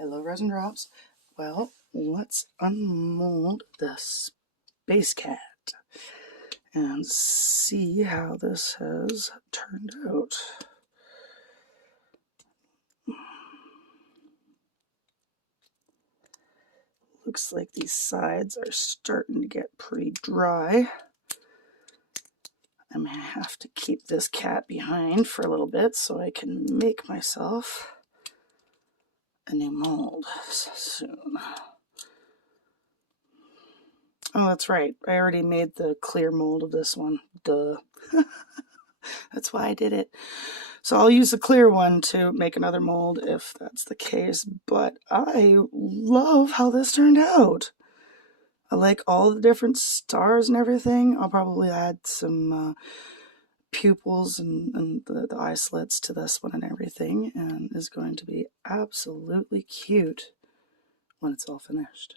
Hello, resin drops. Well, let's unmold the space cat and see how this has turned out. Looks like these sides are starting to get pretty dry. I may have to keep this cat behind for a little bit so I can make myself a new mold soon. Oh, that's right. I already made the clear mold of this one. Duh. That's why I did it. So I'll use the clear one to make another mold if that's the case. But I love how this turned out. I like all the different stars and everything. I'll probably add some pupils and the eye slits to this one and everything. And is going to be absolutely cute when it's all finished.